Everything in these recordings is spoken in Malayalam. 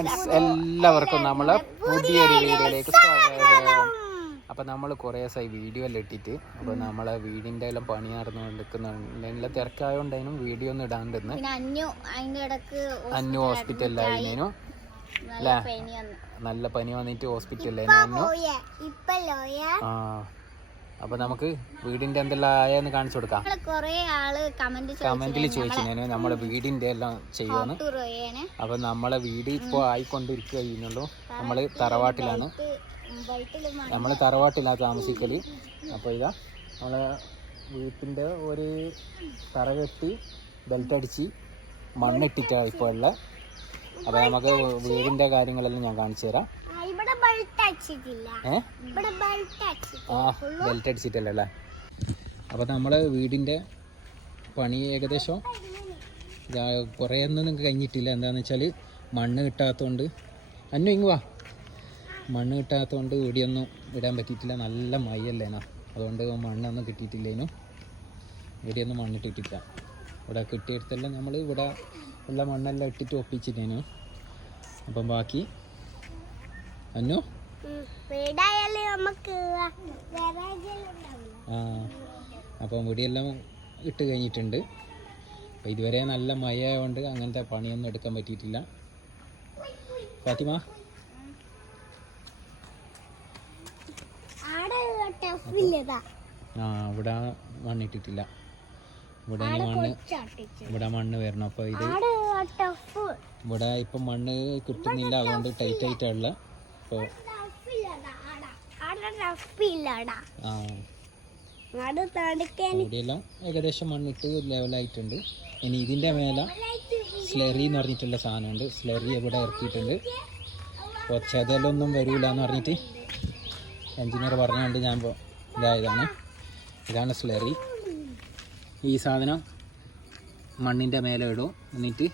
ഫ്രണ്ട്സ് എല്ലാവർക്കും നമ്മളെ പുതിയൊരു വീഡിയോയിലേക്ക് സ്വാഗതം. അപ്പം നമ്മൾ കുറേ ദിവസമായി വീഡിയോ എല്ലാം ഇട്ടിട്ട് അപ്പോൾ നമ്മളെ വീടിന്റെ എല്ലാം പണി നടന്നു നിൽക്കുന്നുണ്ട് എല്ലാം തിരക്കായോണ്ടായിരുന്നു വീഡിയോ ഒന്നും അതിന്റെ അന്നു ഹോസ്പിറ്റലിലായിരുന്നു നല്ല പനി നല്ല പനി വന്നിട്ട് ഹോസ്പിറ്റലിലായിരുന്നു ആ. അപ്പൊ നമുക്ക് വീടിന്റെ എന്തെല്ലാം ആയെന്ന് കാണിച്ചു കൊടുക്കാം. കമന്റിൽ ചോദിച്ചു. നമ്മളെ വീടിന്റെ എല്ലാം ചെയ്യുമെന്ന് അപ്പൊ നമ്മളെ വീട് ഇപ്പൊ ആയിക്കൊണ്ടിരിക്കുകയുള്ളൂ നമ്മൾ തറവാട്ടിലാണ്. നമ്മൾ നമ്മൾ തറവാട്ടിലാണ് താമസിക്കൽ. അപ്പൊ ഇതാ നമ്മളെ വീട്ടിന്റെ ഒരു തറ കെട്ടി ബെൽറ്റ് അടിച്ച് മണ്ണിട്ടിട്ടാണ് ഇപ്പോൾ ഉള്ളത് അപ്പൊ നമുക്ക് വീടിന്റെ കാര്യങ്ങളെല്ലാം ഞാൻ കാണിച്ചു തരാം ഇവിടെ ബൾട്ട് അടിച്ചിട്ടില്ല ഏ ഇവിടെ ബൾട്ട് അടിച്ചിട്ടില്ല ആ ബെൽറ്റ് അടിച്ചിട്ടല്ലേ അല്ലേ? അപ്പോൾ നമ്മളെ വീടിന്റെ പണി ഏകദേശം ഇതാ കുറേ ഒന്നും നിങ്ങൾക്ക് കഴിഞ്ഞിട്ടില്ല. എന്താണെന്ന് വെച്ചാൽ മണ്ണ് കിട്ടാത്തതുകൊണ്ട് അന്നു ഇങ്ങ് വാ. മണ്ണ് കിട്ടാത്തതുകൊണ്ട് ഇവിടെയൊന്നും ഇടാൻ പറ്റിയിട്ടില്ല. നല്ല മയ്യല്ലേനാ അതുകൊണ്ട് മണ്ണൊന്നും കിട്ടിയിട്ടില്ലേനു. ഇവിടെയൊന്നും കിട്ടിയിട്ടില്ല ഇവിടെ കിട്ടിയെടുത്തെല്ലാം നമ്മൾ ഇവിടെ എല്ലാം മണ്ണെല്ലാം ഇട്ടിട്ട് ഒപ്പിച്ചിട്ടേനു. അപ്പം ബാക്കി അന്നു? വീടായാലും നമുക്ക് ആ അപ്പം ഇവിടെയെല്ലാം ഇട്ട് കഴിഞ്ഞിട്ടുണ്ട്. അപ്പോൾ ഇതുവരെ നല്ല മഴ ആയതുകൊണ്ട് അങ്ങനത്തെ പണിയൊന്നും എടുക്കാൻ പറ്റിയിട്ടില്ല. ഫാത്തിമ? ആ ഇവിടെ മണ്ണിട്ടിട്ടില്ല. ഇവിടെ മണ്ണ് ഇവിടെ മണ്ണ് വരണം. അപ്പോൾ ഇത് ഇവിടെ ഇപ്പം മണ്ണ് കിട്ടുന്നില്ല. അതുകൊണ്ട് ടൈറ്റ് ആയിട്ടുള്ള അപ്പോൾ ഇവിടെയെല്ലാം ഏകദേശം മണ്ണിട്ട് ലെവലായിട്ടുണ്ട്. ഇനി ഇതിന്റെ മേല സ്ലെറി എന്ന് പറഞ്ഞിട്ടുള്ള സാധനമുണ്ട്. സ്ലെറി ഇവിടെ ഇറക്കിയിട്ടുണ്ട്. അപ്പോൾ ചെതലൊന്നും വരില്ല എന്ന് പറഞ്ഞിട്ട് എഞ്ചിനീയർ പറഞ്ഞുകൊണ്ട് ഞാൻ ഇപ്പോൾ ഇതായതാണ്. ഇതാണ് സ്ലെറി. ഈ സാധനം മണ്ണിന്റെ മേലെ ഇടും. എന്നിട്ട്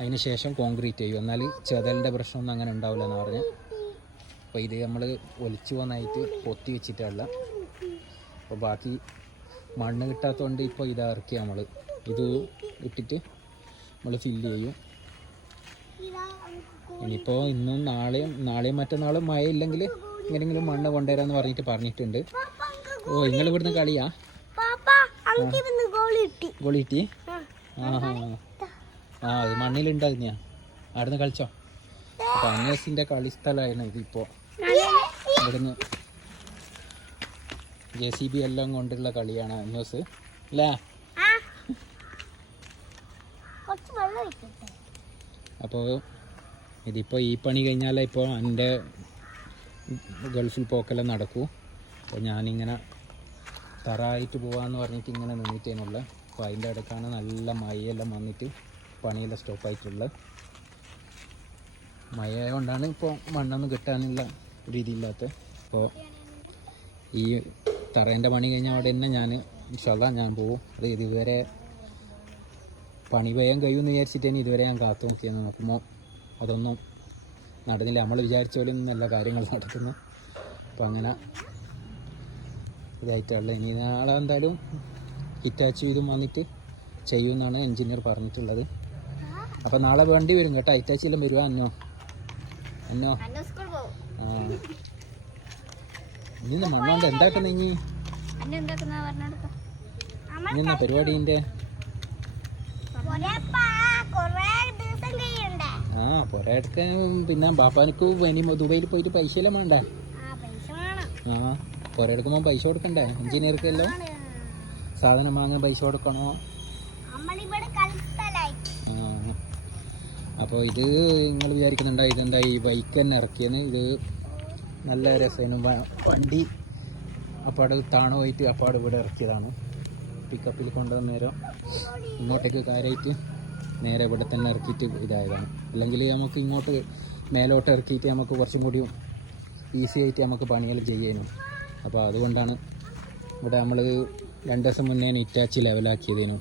അതിന് ശേഷം കോൺക്രീറ്റ് ചെയ്യും. എന്നാൽ ചെതലിന്റെ പ്രശ്നമൊന്നും അങ്ങനെ ഉണ്ടാവില്ല എന്ന് പറഞ്ഞ് അപ്പോൾ ഇത് നമ്മൾ ഒലിച്ചു പോകാനായിട്ട് പൊത്തി വെച്ചിട്ടല്ല. അപ്പോൾ ബാക്കി മണ്ണ് കിട്ടാത്തതുകൊണ്ട് ഇപ്പോൾ ഇത് ഇറക്കി നമ്മൾ ഇത് ഇട്ടിട്ട് നമ്മൾ ഫില്ല് ചെയ്യും. ഇനിയിപ്പോൾ ഇന്നും നാളെയും നാളെയും മറ്റന്നാളും മഴ ഇല്ലെങ്കിൽ എങ്ങനെയെങ്കിലും മണ്ണ് കൊണ്ടുവരാമെന്ന് പറഞ്ഞിട്ട് പറഞ്ഞിട്ടുണ്ട്. ഓ നിങ്ങൾ ഇവിടുന്ന് കളിയാ? ഗോളി കിട്ടി. ആ ആ ആ അത് മണ്ണിലുണ്ടാകുന്ന അവിടുന്ന് കളിച്ചോ? അപ്പോൾ കളി കളിസ്ഥലമായിരുന്നു ഇതിപ്പോൾ ഇവിടുന്ന് ജെ സി ബി എല്ലാം കൊണ്ടുള്ള കളിയാണ് ന്യൂസ്. അല്ലേ അപ്പോൾ ഇതിപ്പോൾ ഈ പണി കഴിഞ്ഞാലേ ഇപ്പോൾ എന്റെ ഗൾഫിൽ പോക്കെല്ലാം നടക്കൂ. അപ്പോൾ ഞാനിങ്ങനെ തറായിട്ട് പോകാമെന്ന് പറഞ്ഞിട്ട് ഇങ്ങനെ നിന്നിട്ടേനുള്ള. അപ്പോൾ അതിന്റെ ഇടയ്ക്കാണ് നല്ല മഴയെല്ലാം വന്നിട്ട് പണിയെല്ലാം സ്റ്റോപ്പായിട്ടുള്ളത്. മഴ കൊണ്ടാണ് ഇപ്പോൾ മണ്ണൊന്നും കിട്ടാനുള്ള രീതിയില്ലാത്ത അപ്പോൾ ഈ തറേന്റെ പണി കഴിഞ്ഞ അവിടെ തന്നെ ഞാൻ ഇൻഷാല്ല ഞാൻ പോവും. അത് ഇതുവരെ പണി വേഗം കഴിയുമെന്ന് വിചാരിച്ചിട്ട് ഇതുവരെ ഞാൻ കാത്തു നോക്കിയെന്ന് നോക്കുമ്പോൾ അതൊന്നും നടന്നില്ല. നമ്മൾ വിചാരിച്ച പോലെ നല്ല കാര്യങ്ങൾ നടക്കുന്നു. അപ്പം അങ്ങനെ ഇതായിട്ടുള്ള ഇനി നാളെ എന്തായാലും ഹിറ്റാച്ച് ചെയ്തും വന്നിട്ട് ചെയ്യുമെന്നാണ് എൻജിനീയർ പറഞ്ഞിട്ടുള്ളത്. അപ്പോൾ നാളെ വേണ്ടി വരും കേട്ടോ. ഹിറ്റാച്ചിയെല്ലാം വരുവാ എന്നോ ആ. ഇനി മണ്ണോണ്ട് എന്താക്കുന്ന പറഞ്ഞെടുക്കാം ഇനി എന്നാ പരിപാടിന്റെ ആ പുറ എടുക്കാൻ പിന്നെ ബാപ്പാനക്ക് ഇനി ദുബൈയിൽ പോയിട്ട് പൈസ എല്ലാം വേണ്ടേ? ആ പുറ എടുക്കുമ്പോൾ പൈസ കൊടുക്കണ്ടേ? എഞ്ചിനീയർക്കെല്ലാം? സാധനം വാങ്ങാൻ പൈസ കൊടുക്കണോ? അപ്പോൾ ഇത് നിങ്ങൾ വിചാരിക്കുന്നുണ്ടോ ഇതെന്താ ഈ ബൈക്ക് തന്നെ ഇറക്കിയെന്ന്? ഇത് നല്ല രസമാണ് വണ്ടി അപ്പാട് താണ പോയിട്ട് അപ്പാട് ഇവിടെ ഇറക്കിയതാണ്. പിക്കപ്പിൽ കൊണ്ടുവന്ന നേരം ഇങ്ങോട്ടേക്ക് കാര്യമായിട്ട് നേരെ ഇവിടെ തന്നെ ഇറക്കിയിട്ട് ഇതായതാണ്. അല്ലെങ്കിൽ നമുക്ക് ഇങ്ങോട്ട് മേലോട്ട് ഇറക്കിയിട്ട് നമുക്ക് കുറച്ചും കൂടി ഈസി ആയിട്ട് നമുക്ക് പണികൾ ചെയ്യാനും. അപ്പോൾ അതുകൊണ്ടാണ് ഇവിടെ നമ്മൾ രണ്ട് ദിവസം മുന്നേ ഇറ്റാച്ച് ലെവലാക്കിയതിനും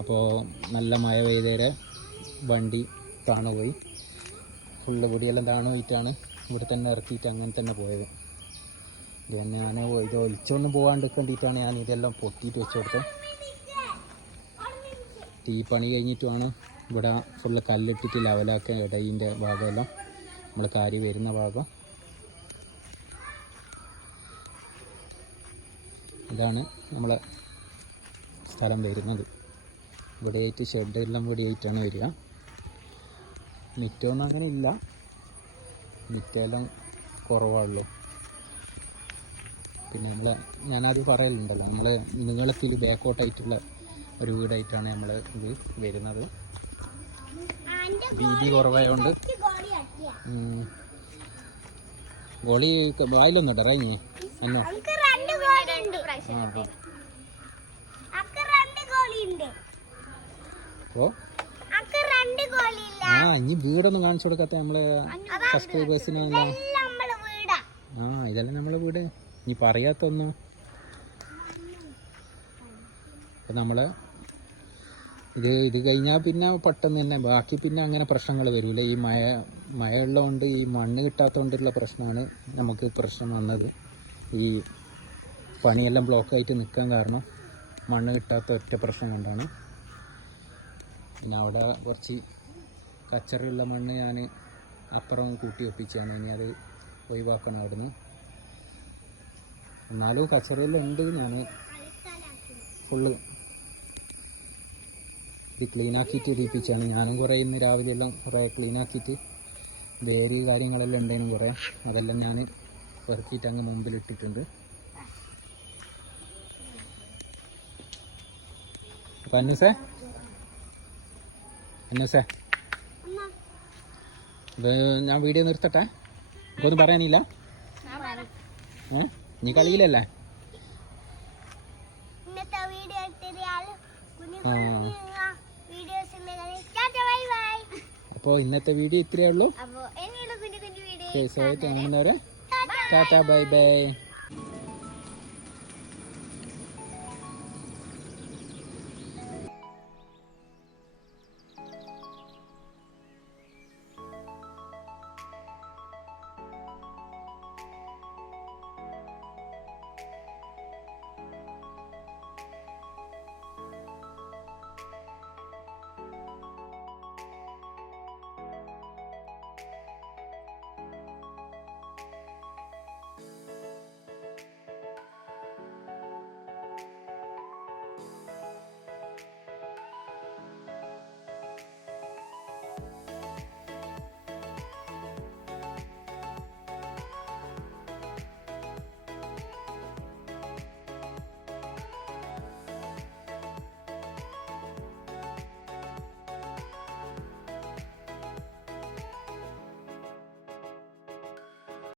അപ്പോൾ നല്ല മഴ പെയ്തേരെ വണ്ടി താണുപോയി. ഫുള്ള് പൊടിയെല്ലാം താണു പോയിട്ടാണ് ഇവിടെ തന്നെ ഇറക്കിയിട്ട് അങ്ങനെ തന്നെ പോയത്. ഇത് തന്നെ ഞാൻ ഇത് ഒലിച്ചൊന്നും പോകാണ്ടിരിക്കേണ്ടിയിട്ടാണ് ഞാൻ ഇതെല്ലാം പൊട്ടിയിട്ട് വെച്ച് കൊടുത്തത് പണി കഴിഞ്ഞിട്ടുമാണ് ഇവിടെ ഫുള്ള് കല്ലിട്ടിട്ട് ലെവലാക്കാൻ ഇടയിന്റെ ഭാഗമെല്ലാം. നമ്മൾ കാരി വരുന്ന ഭാഗം. ഇതാണ് നമ്മളെ സ്ഥലം വരുന്നത്. ഇവിടെയായിട്ട് ഷെഡ് എല്ലാം ഇവിടെയായിട്ടാണ് വരിക. മിറ്റമൊന്നും അങ്ങനെ ഇല്ല. നിറ്റെല്ലാം കുറവാണല്ലോ പിന്നെ നമ്മൾ ഞാനത് പറയലുണ്ടല്ലോ നമ്മൾ നീളത്തിൽ ബാക്കോട്ടായിട്ടുള്ള ഒരു വീടായിട്ടാണ് നമ്മൾ ഇത് വരുന്നത്. വീതി കുറവായതുകൊണ്ട് ഗോളി വായിലൊന്നും ആ രണ്ട് ഗോളി അപ്പോൾ അക്ക് രണ്ട് ഗോളി ഇല്ല ആ ഇനി വീടൊന്നും കാണിച്ചു കൊടുക്കാത്ത നമ്മളെ സബ്സ്ക്രൈബേഴ്സിന് ആ ഇതെല്ലാം നമ്മളെ വീട്. ഇനി പറയാത്തൊന്നും. അപ്പം നമ്മൾ ഇത് ഇത് കഴിഞ്ഞാൽ പിന്നെ പെട്ടെന്ന് തന്നെ ബാക്കി പിന്നെ അങ്ങനെ പ്രശ്നങ്ങൾ വരില്ല ഈ മഴ മഴ ഉള്ളതുകൊണ്ട് ഈ മണ്ണ് കിട്ടാത്തതുകൊണ്ടുള്ള പ്രശ്നമാണ് നമുക്ക് പ്രശ്നം വന്നത്. ഈ പണിയെല്ലാം ബ്ലോക്കായിട്ട് നിൽക്കാൻ കാരണം മണ്ണ് കിട്ടാത്ത ഒറ്റ പ്രശ്നം കൊണ്ടാണ്. പിന്നെ അവിടെ കുറച്ച് കച്ചറിയുള്ള മണ്ണ് ഞാൻ അപ്പുറം കൂട്ടി ഒപ്പിച്ചാണ് ഇനി അത് ഒഴിവാക്കണം അവിടുന്ന്. എന്നാലും കച്ചറയെല്ലാം ഉണ്ട് ഞാൻ ഫുള്ള് ഇത് ക്ലീൻ ആക്കിയിട്ട് ഞാനും കുറേ ഇന്ന് രാവിലെ എല്ലാം കുറേ ക്ലീൻ വേറെ കാര്യങ്ങളെല്ലാം ഉണ്ടായിരുന്നു കുറേ അതെല്ലാം ഞാൻ പെറുക്കിയിട്ട് അങ്ങ് മുമ്പിലിട്ടിട്ടുണ്ട്. അപ്പം അന്നൂസേ അന്നൂസേ ഇത് ഞാൻ വീഡിയോ നിർത്തട്ടെ? ഒന്നും പറയാനില്ല? നീ കളിയിലല്ലേ? അപ്പോൾ ഇന്നത്തെ വീഡിയോ ഇത്രയേ ഉള്ളൂ. കാണുന്നവരെ ടാറ്റ ബൈ ബൈ.